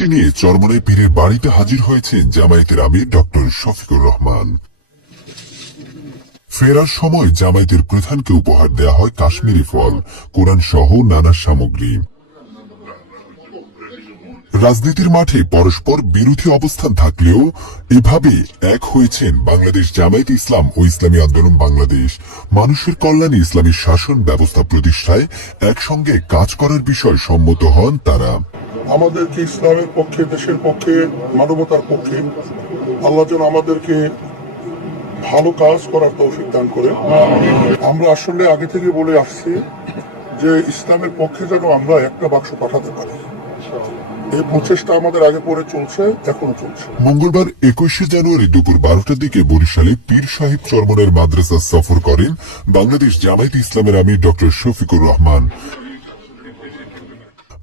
একটি নিয়ে চরমনাই পীরের বাড়িতে হাজির হয়েছেন জামায়াতের আমির ডক্টর শফিকুর রহমান। ফেরার সময় জামায়াতের প্রধানকে উপহার দেয়া হয় কাশ্মীরি ফল, কোরআন সহ নানা সামগ্রী। রাজনীতির মাঠে পরস্পর বিরোধী অবস্থান থাকলেও এভাবে এক হয়েছেন বাংলাদেশ জামায়াত ইসলাম ও ইসলামী আন্দোলন বাংলাদেশ। মানুষের কল্যাণে ইসলামী শাসন ব্যবস্থা প্রতিষ্ঠায় একসঙ্গে কাজ করার বিষয় সম্মত হন তারা। আমাদেরকে ইসলামের পক্ষে, দেশের পক্ষে, মানবতার পক্ষে আল্লাহ যেন আমাদেরকে ভালো কাজ করার তৌফিক দান করে আমরা আসলে আগে থেকে বলে আসছি যে ইসলামের পক্ষে যেন আমরা একটা বাক্স পাঠাতে পারি। এই প্রচেষ্টা আমাদের আগে পরে চলছে, এখনও চলছে। মঙ্গলবার একুশে জানুয়ারি দুপুর বারোটার দিকে বরিশালে পীর সাহেব চরমনের মাদ্রাসা সফর করেন বাংলাদেশ জামায়াত ইসলামের আমির ডক্টর শফিকুর রহমান।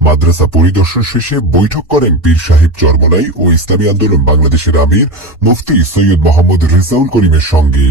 মাদ্রাসা পরিদর্শন শেষে বৈঠক করেন পীর সাহেব চরমনাই ও ইসলামী আন্দোলন বাংলাদেশের আমির মুফতি সৈয়দ মোহাম্মদ রেজাউল করিমের সঙ্গে।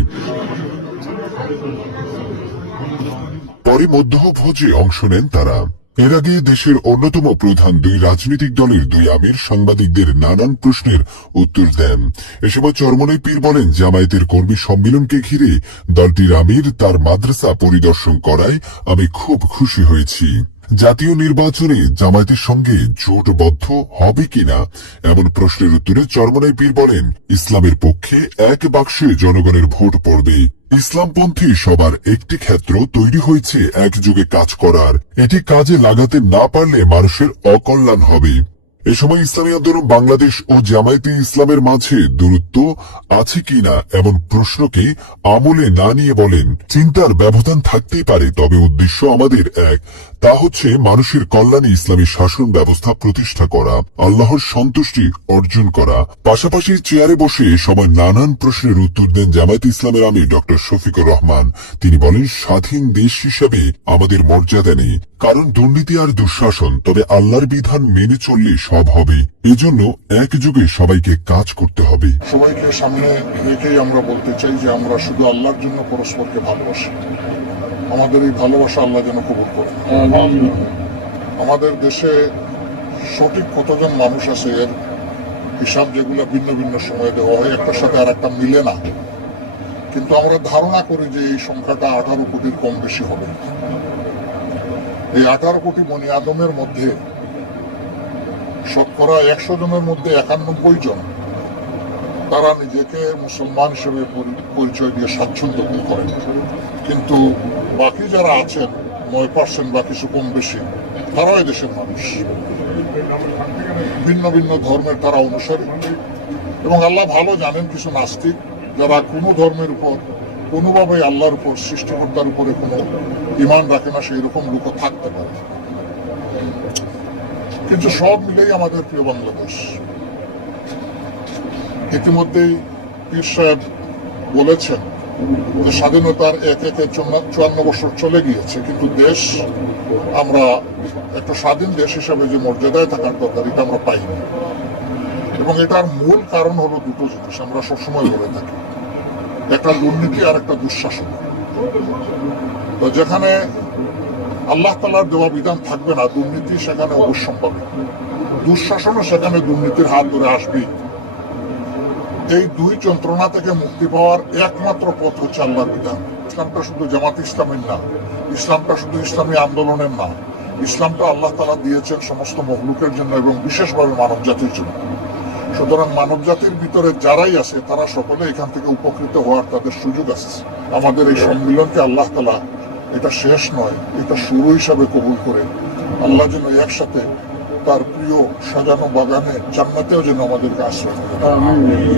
পরে মধ্য ভোজে অংশ নেন তারা। এর আগে দেশের অন্যতম প্রধান দুই রাজনৈতিক দলের দুই আমির সাংবাদিকদের নানান প্রশ্নের উত্তর দেন। এ সময় চরমনাই পীর বলেন, জামায়াতের কর্মী সম্মেলনকে ঘিরে দলটির আমির তার মাদ্রাসা পরিদর্শন করায় আমি খুব খুশি হয়েছি। জাতীয় নির্বাচনে জামায়াতের সঙ্গে জোটবদ্ধ হবে কিনা? এমন প্রশ্নের উত্তরে চরমনাই পীর বলেন, ইসলামের পক্ষে এক বাক্সে জনগণের ভোট পড়বে। ইসলামপন্থী সবার একটি ক্ষেত্র তৈরি হয়েছে, একযোগে কাজ করার। এটি কাজে লাগাতে না পারলে মানুষের অকল্যাণ হবে। এ সময় ইসলামী আন্দোলন বাংলাদেশ ও জামায়াতে ইসলামের মাঝে দূরত্ব আছে কিনা এমন প্রশ্নকে আমলে না নিয়ে বলেন, চিন্তার ব্যবধান থাকতেই পারে, তবে উদ্দেশ্য আমাদের এক। তা হচ্ছে মানুষের কল্যাণে ইসলামী শাসন ব্যবস্থা প্রতিষ্ঠা করা, আল্লাহর সন্তুষ্টি অর্জন করা। পাশাপাশি চেয়ারে বসে এ সময় নানান প্রশ্নের উত্তর দেন জামায়াত ইসলামের আমি ডক্টর শফিকুর রহমান। তিনি বলেন, স্বাধীন দেশ হিসাবে আমাদের মর্যাদা নেই, কারণ দুর্নীতি আর দুঃশাসন, তবে আল্লাহর বিধান মেনে চললে সব হবে। এজন্য একযোগে সবাইকে কাজ করতে হবে। সবাইকে সামনে রেখেই আমরা বলতে চাই যে আমরা শুধু আল্লাহর জন্য পরস্পরকে ভালোবাসি। আমাদের এই ভালোবাসা আল্লাহ যেন কবুল করে আমাদের দেশে সঠিক কতজন মানুষ আছে এর হিসাব যেগুলো ভিন্ন ভিন্ন সময়ে দেওয়া হয় একটার সাথে আর একটা মিলে না। কিন্তু আমরা ধারণা করি যে এই সংখ্যাটা আঠারো কোটির কম বেশি হবে। এই আঠারো কোটি মনি আদমের মধ্যে শতকরা একশো জনের মধ্যে একানব্বই জন, তারা নিজেকে মুসলমান হিসেবে পরিচয় দিয়ে স্বাচ্ছন্দ্য বোধ করেন। কিন্তু বাকি যারা আছেন, নয় পার্সেন্ট বা কিছু কম বেশি তারাও দেশের মানুষ। ভিন্ন ভিন্ন ধর্মের তারা অনুসারী। এবং আল্লাহ ভালো জানেন কিছু নাস্তিক, যারা কোনো ধর্মের উপর কোনোভাবে আল্লাহর উপর, সৃষ্টিকর্তার উপরে কোনো ইমান রাখে না সেই রকম লোকও থাকতে পারে। কিন্তু সব মিলেই আমাদের প্রিয় বাংলাদেশ। ইতিমধ্যেই পীর সাহেব বলেছেন যে স্বাধীনতার এক একে চুয়ান্ন- বছর চলে গিয়েছে, কিন্তু দেশ আমরা একটা স্বাধীন দেশ হিসাবে যে মর্যাদায় থাকার দরকার, এটা আমরা পাইনি। এবং এটার মূল কারণ হলো দুটো জিনিস, আমরা সবসময় বলে থাকি। একটা দুর্নীতি আর একটা দুঃশাসন। তো যেখানে আল্লাহ তালার দেওয়া বিধান থাকবে না, দুর্নীতি সেখানে অবশ্যম্ভাবী দুঃশাসনও সেখানে দুর্নীতির হাত ধরে আসবেই এই দুই যন্ত্রণা থেকে মুক্তি পাওয়ার একমাত্র পথ হচ্ছে আল্লাহর বিধান। ইসলামটা শুধু জামাত ইসলামের না, ইসলামটা শুধু ইসলামী আন্দোলনের না, ইসলামটা আল্লাহ তালা দিয়েছেন সমস্ত মহলুকের জন্য এবং বিশেষভাবে মানব জাতির জন্য। সুতরাং মানব জাতির ভিতরে যারাই আছে, তারা সকলে এখান থেকে উপকৃত হওয়ার তাদের সুযোগ আছে। আমাদের এই সম্মিলনকে আল্লাহ তালা এটা শেষ নয়, এটা শুরু হিসাবে কবুল করে। আল্লাহ যেন একসাথে তার প্রিয় সাজানো বাগানে জান্নাতেও যেন আমাদেরকে আশ্রয় দেন।